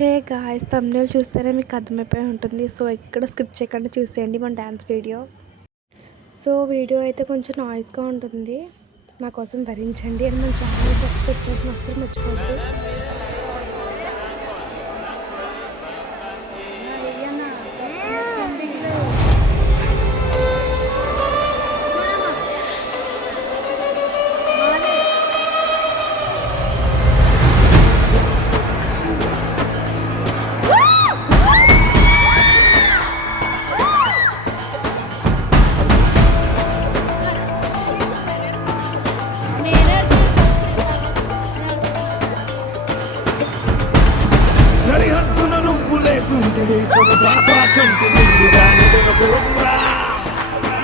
Hey guys, thumbnail చూస్తేనే మీకు అర్థమైపోయి ఉంటుంది. సో ఇక్కడ స్కిప్ చేయకుండా చూసేయండి మన డ్యాన్స్ వీడియో. సో వీడియో అయితే కొంచెం నాయిస్గా ఉంటుంది, నా కోసం భరించండి. అండ్ మన ఛానల్ సబ్స్క్రైబ్ చేయడం అస్సలు మర్చిపోద్దు.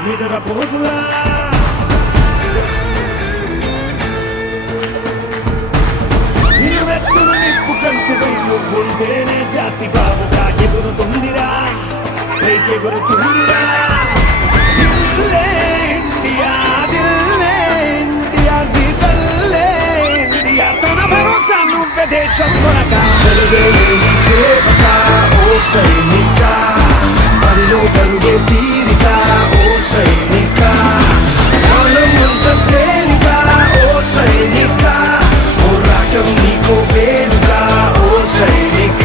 నిద్రపోకురా నిలువెత్తును నిప్పు కంచెవై నువ్వుంటేనే జాతి బావుగా ఎగురుతుందిరా, పైకెగురుతుందిరా. దిల్లే ఇండియా, దిల్లే ఇండియా, నీ తల్లే ఇండియా, తన భరోసా నువ్వే దేశం కొరక. సెలవేలేని సేవక ఓ సైనిక, పనిలో పరుగే తీరిక ఓ సైనిక, కాలం అంత తేలిక ఓ సైనిక, పోరాటం నీకో వేడుక ఓ సైనిక.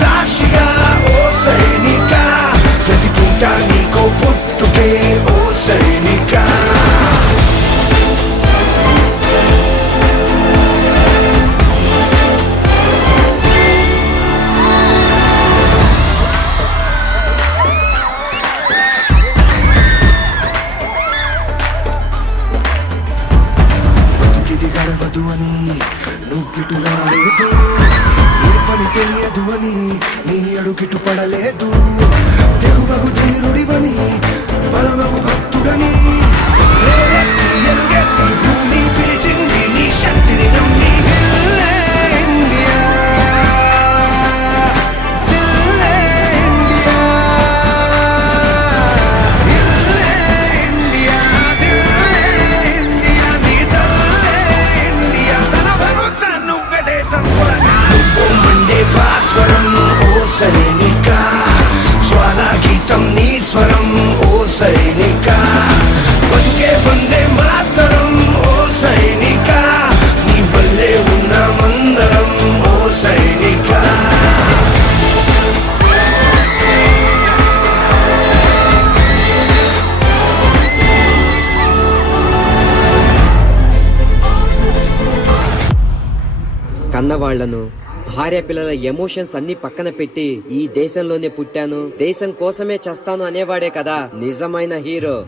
సాక్షిగా ఓ సైనిక, ప్రతి పూట నీకో పుట్టుకే ఓ సైనిక. బతుకిది గడవదు అని నువ్విటు రాలేదు, ఏ పని తెలియదు అని నీ అడుగిటు పడలేదు. తెగువగు ధీరుడివని బలమగు భక్తుడని ఎలుగెత్తి భూమి పిలిచింది నీ శక్తిని నమ్మి. దిల్లే ఇండియా, దిల్లే ఇండియా, దిల్లే ఇండియా, దిల్లే ఇండియా, నీ తల్లే ఇండియా, తన భరోసా నువ్వే దేశం కొరగా. మండే భాస్వరం ఓ సైనిక, జ్వాలా గీతం నీ స్వరం ఓ సైనిక, బతుకే వందే మాతరం ఓ సైనిక, నీ వల్లే ఉన్న మందరం ఓ సైనిక. కన్నవాళ్లను, భార్య పిల్లల ఎమోషన్స్ అన్ని పక్కన పెట్టి ఈ దేశంలోనే పుట్టాను, దేశం కోసమే చస్తాను అనేవాడే కదా నిజమైన హీరో.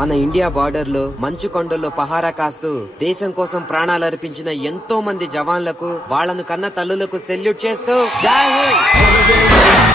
మన ఇండియా బార్డర్ లో మంచు కొండల్లో పహారా కాస్తూ దేశం కోసం ప్రాణాలు అర్పించిన ఎంతో మంది జవాన్లకు, వాళ్లను కన్న తల్లులకు సెల్యూట్ చేస్తూ జై హింద్.